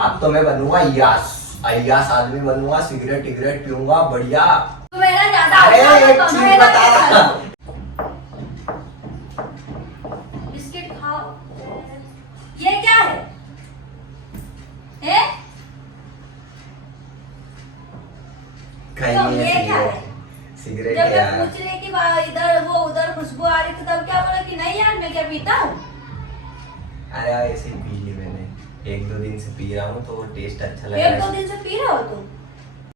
अब तो मैं बनूंगा यस अय्यास आदमी बनूंगा, सिगरेट टिगरेट पीऊंगा बढ़िया। तो मेरा ज्यादा अरे एक चीज बता रहा, बिस्किट खाओ। ये क्या है? कहीं ये क्या है? सिगरेट जब मैं यार। पूछ रही कि इधर वो उधर खुशबू आ रही थी तब क्या बोला कि नहीं यार मैं क्या पीता हूँ। अरे ऐसे ही पी ली मैंने, एक दो दिन से पी रहा हूँ तो टेस्ट अच्छा लग रहा एक दो है। दिन से पी रहे हो तुम?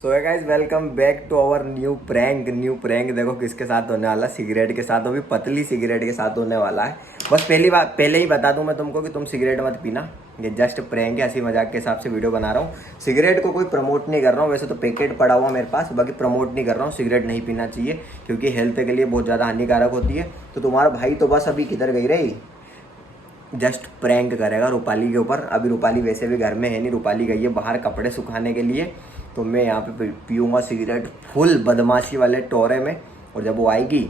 तो guys welcome back to our new prank. देखो किसके साथ होने वाला, सिगरेट के साथ, अभी पतली सिगरेट के साथ होने वाला है। बस पहले ही बता दूं मैं तुमको कि तुम सिगरेट मत पीना, ये जस्ट प्रैंक है, हंसी मजाक के हिसाब से वीडियो बना रहा हूँ। सिगरेट को कोई प्रमोट नहीं कर रहा हूँ, वैसे तो पैकेट पड़ा हुआ मेरे पास, बाकी प्रमोट नहीं कर रहा हूँ। सिगरेट नहीं पीना चाहिए क्योंकि हेल्थ के लिए बहुत ज़्यादा हानिकारक होती है। तो तुम्हारा भाई तो बस अभी किधर गई रही, जस्ट प्रैंक करेगा रूपाली के ऊपर। अभी रूपाली वैसे भी घर में है नहीं, रूपाली गई है बाहर कपड़े सुखाने के लिए। तो मैं यहाँ पे पीऊँगा सिगरेट फुल बदमाशी वाले टोरे में, और जब वो आएगी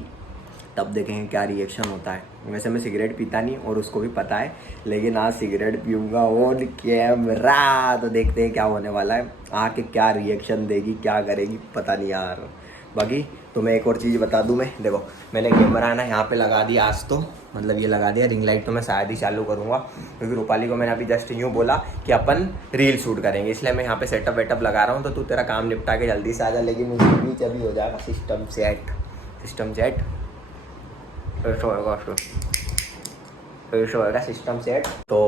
तब देखेंगे क्या रिएक्शन होता है। वैसे मैं सिगरेट पीता नहीं और उसको भी पता है, लेकिन आज सिगरेट पीऊँगा ऑन कैमरा। तो देखते हैं क्या होने वाला है, आके क्या रिएक्शन देगी, क्या करेगी पता नहीं यार। बाकी तो मैं एक और चीज़ बता दूं, मैं देखो मैंने कैमरा ना यहाँ पे लगा दिया आज, तो मतलब ये लगा दिया। रिंग लाइट तो मैं शायद ही चालू करूँगा क्योंकि रूपाली को मैंने अभी जस्ट यूँ बोला कि अपन रील शूट करेंगे, इसलिए मैं यहाँ पे सेटअप वेटअप लगा रहा हूँ। तो तू तेरा काम निपटा के जल्दी से आ जा, लेकिन उसके बीच अभी हो जाएगा सिस्टम सेट ऐसा होएगा सिस्टम सेट। तो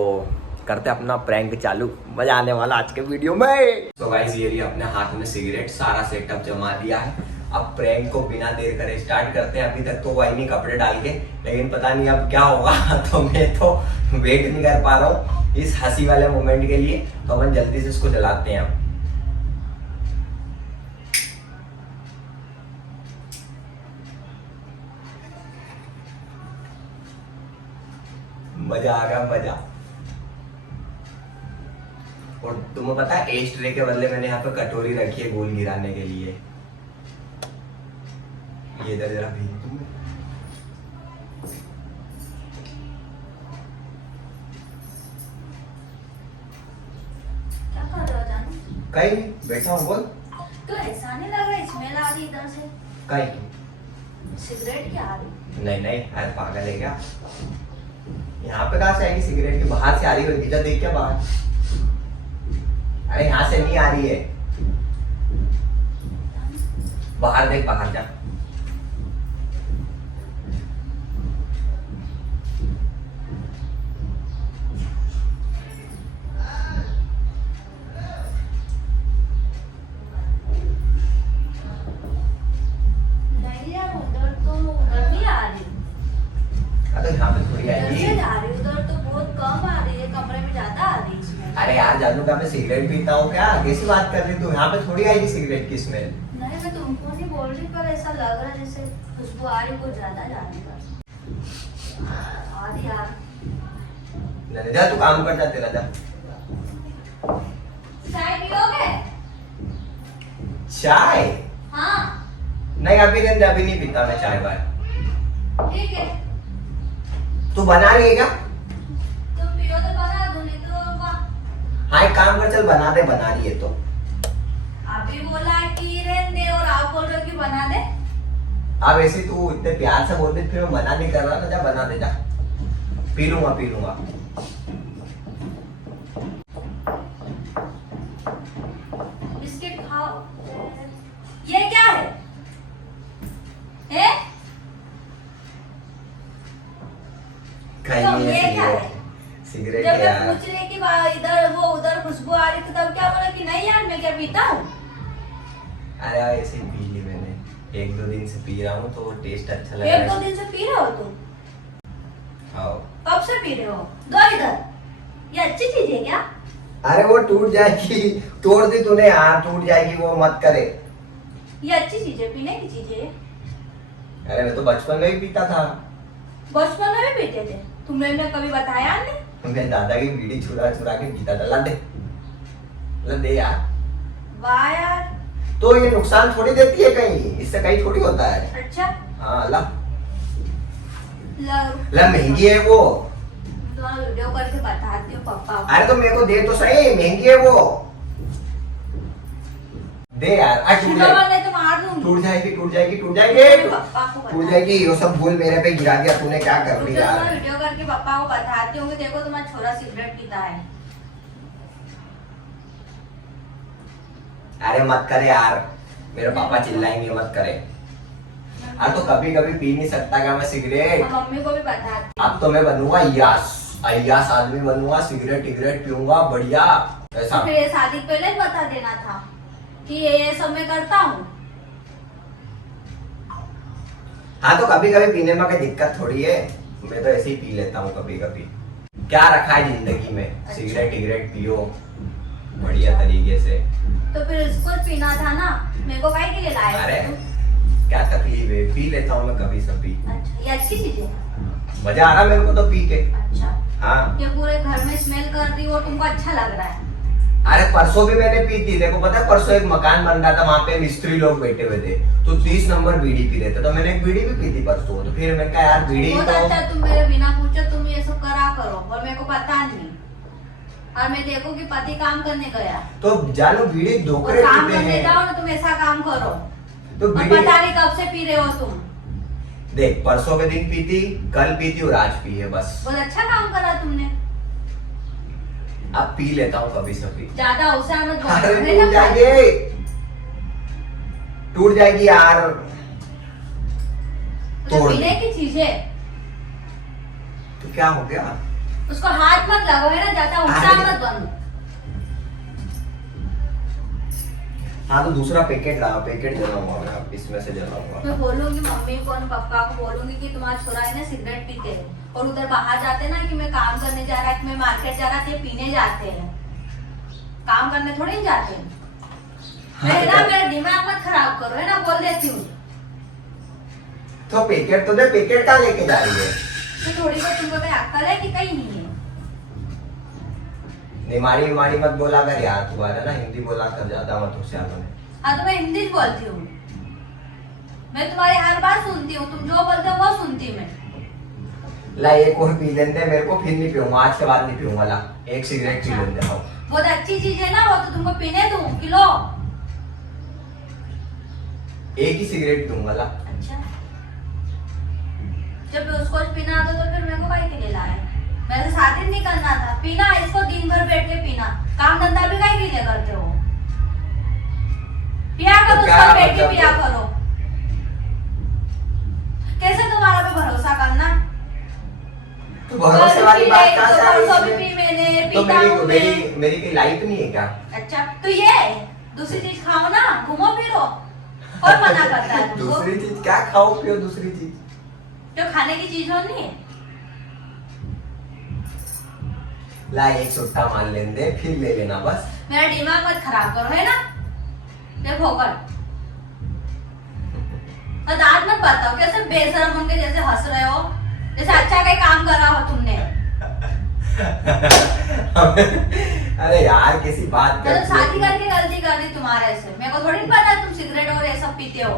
करते अपना प्रैंक चालू, मजा आने वाला आज के वीडियो में। तो गाइस ये रही अपने हाथ में सिगरेट, सारा सेटअप जमा दिया है। अब प्रैंक को बिना देर करे स्टार्ट करते हैं। अभी तक तो वही नहीं कपड़े डाल के, लेकिन पता नहीं अब क्या होगा। तो मैं तो वेट नहीं कर पा रहा हूँ इस हंसी वाले मोमेंट के लिए, तो अपन जल्दी से इसको जलाते हैं अब। मजा आ गया मजा। और तुम्हें पता है एश ट्रे के बदले मैंने यहाँ पे कटोरी रखी है गोल गिराने के लिए। ये इधर जरा भी क्या कर रहे हो जानू? कहीं बैठा हूँ, बोल। तो ऐसा नहीं लग रहा स्मेल आ रही इधर से? कहीं सिगरेट की आ रही? नहीं अरे पागल है क्या, यहाँ पे कहाँ से आएगी सिगरेट की, बाहर से आ रही होगी। इधर देख क्या बाहर, अरे यहाँ से नहीं आ रही है, बाहर देख, बाहर जा। नहीं यार उधर भी आ रही। अरे यहाँ पे थोड़ी इधर आएगी। से जा रही, उधर तो बहुत कम आ रही है, कमरे में ज्यादा आ रही है स्मेल। अरे यार जानू क्या मैं सिगरेट पीता हूँ क्या, कैसी बात कर रही तू, यहाँ पे थोड़ी आएगी सिगरेट की स्मेल। नहीं मैं तुमको नहीं बोल रही, पर ऐसा लग रहा है जैसे खुशबू आ रही, कुछ ज्यादा जा रही है। आ रही यार। नहीं जा तू काम कर, जा तेरा जा। चाय पियोगे? चाय? हाँ नहीं अभी नहीं, अभी नहीं पीता मैं चाय वाय। ठीक है। तू बना रही है क्या? तुम पियो तो बना दूं, नहीं तो हाँ एक काम कर, चल बना रही है तो। अभी बोला कि रहने दे और आप बोल रहे हो कि बना दे। अब ऐसे तू इतने प्यार से बोल दे, फिर मैं मना नहीं कर रहा ना, जा बना दे जा। पी लूंगा। बिस्किट खाओ। ये क्या है? कहीं तो नहीं ये है क्या है? सिगरेट जब मैं यार। पूछ रही कि इधर वो उधर खुशबू आ रही थी तब क्या बोला कि नहीं यार मैं क्या पीता हूँ। अरे ऐसे ही पी ली मैंने, एक दो दिन से पी रहा हूँ तो टेस्ट अच्छा लग रहा एक दो है। दिन से पी रहे हो तुम? हाँ। कब से पी रहे हो? दो इधर। ये अच्छी चीज है क्या? अरे वो टूट जाएगी, तोड़ दी तूने, हाँ टूट जाएगी, वो मत करे। ये अच्छी चीज है, पीने की चीज है। अरे मैं तो बचपन में ही पीता था। बचपन में भी पीते थे? तुमने ने कभी बताया नहीं? मैं दादा की बीड़ी चुरा के पीता था। ला दे यार। वाह यार। तो ये नुकसान थोड़ी देती है कहीं, इससे कहीं थोड़ी होता है। अच्छा हाँ ला ला महंगी है वो। दो तुम्हारा वीडियो करके बताती हूँ पापा को। अरे तो मेरे को दे तो सही, महंगी है वो, दे यार। आज टूट शिवा जाएगी, वाले तो मार दूंगी। टूट जाएगी, टूट जाएगी, टूट मैं जाएगी, पापा को टूट जाएगी। ये सब भूल मेरे पे गिरा दिया तूने, क्या कर रुक ली जाओ, यार। मैं वीडियो करके पापा को बताती हूँ कि देखो तुम्हारा छोरा सिगरेट पीता है। अरे मत करे यार, मेरे पापा चिल्लाएंगे, मत करे। अरे तो कभी कभी पी नहीं सकता क्या मैं सिगरेट? और मम्मी को भी बताती। अब तो मैं बनूंगा अय्यास आदमी बनूंगा, सिगरेट टिगरेट पीऊंगा बढ़िया ऐसा। तो फिर ये शादी से पहले ही बता देना था कि ये सब मैं करता हूँ। हाँ तो कभी कभी पीने में कोई दिक्कत थोड़ी है, मैं तो ऐसे ही पी लेता हूँ कभी कभी। क्या रखा है जिंदगी में, अच्छा। सिगरेट टिगरेट पियो बढ़िया तरीके से। तो फिर इसको पीना था ना, मेरे को काहे के लिए लाए अरे थे? क्या तकलीफ है, पी लेता हूँ मैं कभी सभी, अच्छा, ये अच्छी चीज है। मजा आ रहा मेरे को तो पी के। अच्छा, हाँ ये पूरे घर में स्मेल कर रही हो, तुमको अच्छा लग रहा है। अरे परसों भी मैंने पी थी, देखो पता है परसों एक मकान बन रहा था, वहां पे मिस्त्री लोग बैठे हुए थे, तो 30 नंबर बीड़ी पी रहे थे, तो मैंने एक बीड़ी भी पी थी परसों। तो फिर मैंने कहा यार बीड़ी बहुत तो अच्छा, तुम मेरे बिना पूछे तुम ये सब करा करो और मेरे को पता नहीं। और मैं देखो कि पति काम करने गया तो जानू बीड़ी और डोकरे काम पीते करने हैं। जाओ ना, तुम ऐसा काम करो तो और बीड़ी पता नहीं कब से पी रहे हो तुम। देख परसों के दिन पी थी, कल पी थी और आज पी है बस। बहुत अच्छा काम करा तुमने। अब पी लेता हूँ कभी सभी। ज्यादा होशियार मत बनो, अरे है ना? टूट जाएगी, टूट जाएगी यार। तो तोड़ पीने दे। की चीज है, तो क्या हो गया? उसको हाथ मत लगाओ, है ना? ज्यादा होशियार मत बनो। हाँ तो दूसरा पैकेट लाओ, पैकेट जलाऊंगा मैं, अब इसमें से जलाऊंगा। मैं बोलूंगी मम्मी को और पापा को बोलूंगी कि तुम्हारा छोरा है ना सिगरेट पीते हैं और उधर बाहर जाते ना कि मैं काम करने जा रहा है, कि मैं मार्केट जा रहा है, तो ये पीने जाते हैं, काम करने थोड़ी नहीं जाते हैं। मैं ना मेरा दिमाग मत खराब करो, है ना? बोल देती हूँ। तो पैकेट तो दे, पैकेट कहाँ लेके जा रही है? तो थोड़ी बहुत तुमको कहीं अक्ल है कि कहीं नहीं है? निमाड़ी विमाड़ी मत बोला कर यार, तुम्हारा ना हिंदी बोला कर, ज्यादा मत होशियार बने। हाँ तो मैं हिंदी ही बोलती हूँ, मैं तुम्हारी हर बात सुनती हूँ, तुम जो बोलते हो वो सुनती मैं। ला एक और पी लेते मेरे को, फिर नहीं पीऊंगा, आज के बाद नहीं पीऊंगा। ला एक सिगरेट पी लेते हो। बहुत अच्छी चीज है ना वो, तो तुमको पीने दूं कि लो? एक ही सिगरेट पीऊंगा। ला अच्छा, जब उसको पीना आता तो फिर मेरे को काहे के लिए लाए? मेरे साथ ही नहीं करना था, पीना इसको दिन भर बैठ के पीना, काम धंधा भी काहे के लिए करते हो? पिया करो, तो क्या उसको बैठ के मतलब पिया तो? करो। कैसे तुम्हारा पे भरोसा करना? तो भरोसे वाली बात कहाँ से आ परसों भी गई पी इसमें? मैंने, तो पीता हूँ मैं। मेरी कोई लाइफ नहीं है क्या? अच्छा, तो ये दूसरी चीज खाओ ना, घूमो फिरो, कौन मना करता है तुमको? दूसरी चीज क्या खाओ पियो? दूसरी चीज जो खाने की चीज हो नहीं? ला एक सुट्टा मान लेने दे, फिर ले लेना बस। मेरा दिमाग मत खराब करो, है ना? देखो कर और दांत मत बताओ, कैसे बेशरम उनके जैसे हंस रहे हो, जैसे अच्छा कोई काम करा हो तुमने। अरे यार किसी बात मैं तो शादी करके गलती कर दी तुम्हारे से, मेरे को थोड़ी नहीं पता तुम सिगरेट और ये सब पीते हो।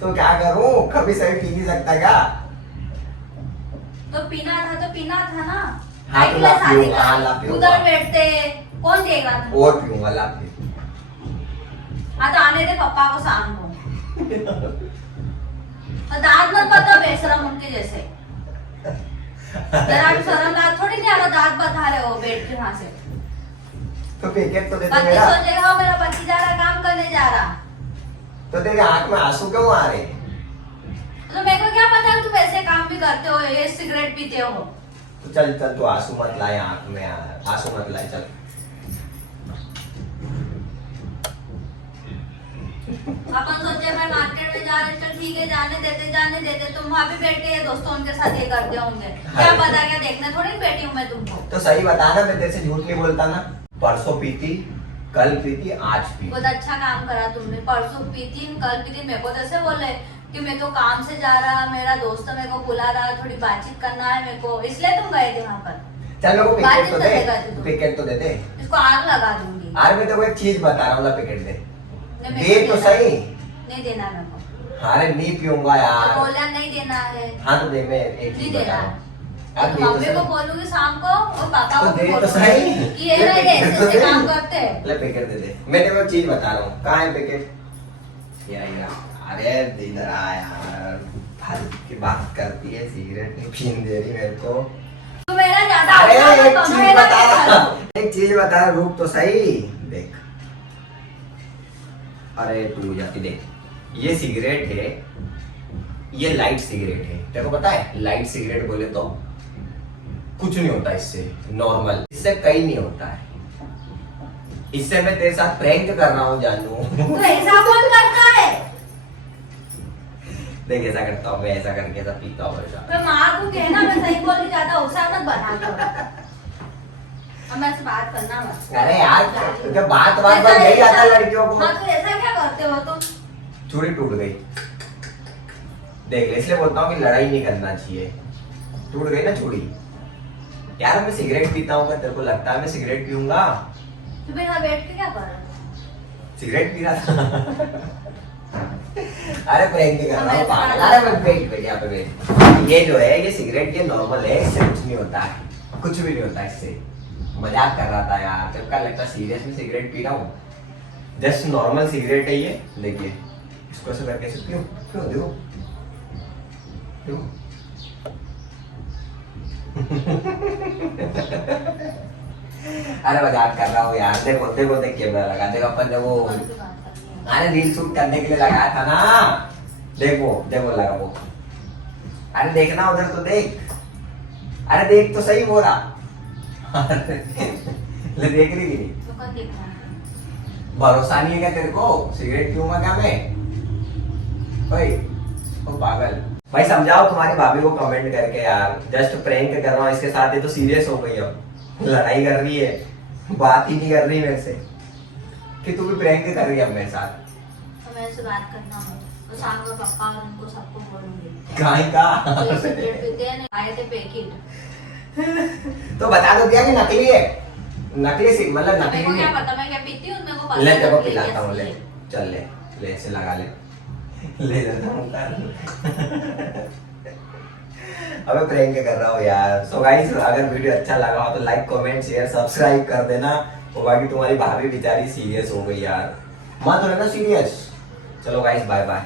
तो क्या करूं, कभी सही पी नहीं सकता क्या? तो पीना था ना। हाँ, तो काहे के लिए ला शादी पियो, हाँ, ला करी? पियो। उधर बैठते कौन देगा तुमको? और पीऊंगा। ला फिर हाँ तो आने दे पापा को शाम को। और दांत मत बताओ बेशरम उनके जैसे, जरा भी शर्म लाग थोड़ी नहीं आ रहा, दांत बता रहे हो बैठ के वहां से। तो पैकेट तो दे दे पति मेरा। सोचेगा मेरा पति जा रहा काम करने जा रहा, तो तेरे आंख में आंसू क्यों आ रहे? तो मेरे को क्या पता तुम ऐसे काम भी करते हो, ये सिगरेट पीते हो। तो चल चल, तू आंसू मत लाए आंख में यार, आंसू मत लाए, चल। अपन सोचे मैं मार्केट में जा रहे, चल ठीक है जाने देते, तुम वहाँ भी बैठ के ये दोस्तों उनके साथ ये करते होंगे, क्या पता, क्या देखने थोड़ी बैठी हूँ मैं तुमको। तो सही बता ना, मैं तेरे से झूठ नहीं बोलता ना। परसों पीती, कल पीती, आज पी। बहुत अच्छा काम करा तुमने, परसों पीती कल पीती, मेरे को जैसे बोले कि मैं तो काम से जा रहा, मेरा दोस्त मेरे को बुला रहा, थोड़ी बातचीत करना है मेरे को, इसलिए तुम गए थे वहाँ पर। चल मेरे को पैकेट तो बातचीत करने गए थे दे, तुम। पैकेट तो दे दे। इसको आग लगा दूंगी। यार मैं तेरे को एक चीज बता रहा हूँ, ला पैकेट दे। नहीं, मेरे दे को तो देना सही। नहीं देना मेरे को। अरे नहीं पीऊंगा तो यार। बोला नहीं देना है, हाँ तो दे, मैं एक नहीं चीज बता देना। रहा हूँ, यार तो मम्मी को बोलूंगी शाम को और पापा को दे भी तो बोलूंगी सही कि ये ना ये ऐसे ऐसे काम करते हैं। ले पैकेट दे दे, मैं तेरे को चीज बता रहा हूँ, कहाँ है पैकेट? या अरे इधर आ यार, फालतू की बात करती है, सिगरेट नहीं पीने दे रही मेरे को। तो मेरा ज्यादा अरे होता है, एक तो चीज मेरा बता क्या रहा करूं? हूँ, एक चीज बता रहा हूँ, रुक तो सही देख। अरे तू जाती देख, ये सिगरेट है, ये लाइट सिगरेट है, तेरे को पता है? लाइट सिगरेट बोले तो कुछ नहीं होता इससे, नॉर्मल, इससे कहीं नहीं होता है। इससे मैं तेरे साथ प्रैंक कर रहा हूँ जानू। तो ऐसा कौन करता है? देख ऐसा करता हूँ मैं, ऐसा करके ऐसा पीता हूँ ऐसा। मैं माँ को कहना मैं सही बोल रही, ज्यादा उसा मत बना करो। अब मैं से बात करना मत। अरे यार जब बात बात पर नहीं आता लड़कियों को। हाँ तो ऐसा क्या करते हो तुम? चूड़ी टूट गई, देख इसलिए बोलता हूँ कि लड़ाई नहीं करना चाहिए। टूट गई ना चूड़ी। यार मैं सिगरेट पीता हूँ, तेरे को लगता है मैं सिगरेट पीऊंगा? तो फिर यहाँ बैठ के क्या कर रहे हो? सिगरेट पी रहा था। अरे प्रैंक कर रहा हूँ पागल। अरे मैं वेट यहाँ पे वेट। ये जो है ये सिगरेट ये नॉर्मल है, इससे कुछ नहीं होता है, कुछ भी नहीं होता इससे। मजाक कर रहा था यार, तेरे को लगता सीरियस में सिगरेट पी रहा हूँ? जस्ट नॉर्मल सिगरेट है ये, देखिए इसको ऐसे करके ऐसे पियो पियो, देखो देखो। अरे मजाक कर रहा हूँ यार, देखो देखो देख कैमरा लगा, देखो अपन ने वो अरे रील शूट करने के लिए लगाया था ना, देखो देखो लगा वो। अरे देखना उधर तो देख, अरे देख तो सही बोला। ले देख रही थी, तो कब देखना है? भरोसा नहीं है क्या तेरे को? सिगरेट पीऊंगा क्या मैं? भाई ओ पागल, भाई समझाओ तुम्हारी भाभी को कमेंट करके यार, जस्ट प्रैंक कर रहा हूँ इसके साथ, ये तो सीरियस हो गई, अब लड़ाई कर रही है, बात ही नहीं कर रही मेरे से कि तू भी प्रैंक कर रही है अब मेरे साथ। तो मेरे से बात करना हो तो शाम को पापा और उनको सबको बोलूंगी। काहे का? तो ये सिगरेट पीते हैं ना, आए थे पैकेट। तो बता दो क्या कि नकली है, नकली सी मतलब तो नकली मेरे को क्या नहीं। पता मैं क्या पीती हूँ, मेरे को पता ले है तेरे को नकली पिलाता हूँ, ले कैसी है। चल ले ले ऐसे लगा ले, ले लेता हूँ अबे प्रैंक कर रहा हूँ यार। सो गाइस अगर वीडियो अच्छा लगा हो तो लाइक कमेंट शेयर सब्सक्राइब कर देना। और बाकी तुम्हारी भाभी बेचारी सीरियस हो गई यार, मत रहना सीरियस। चलो गाइस बाय बाय।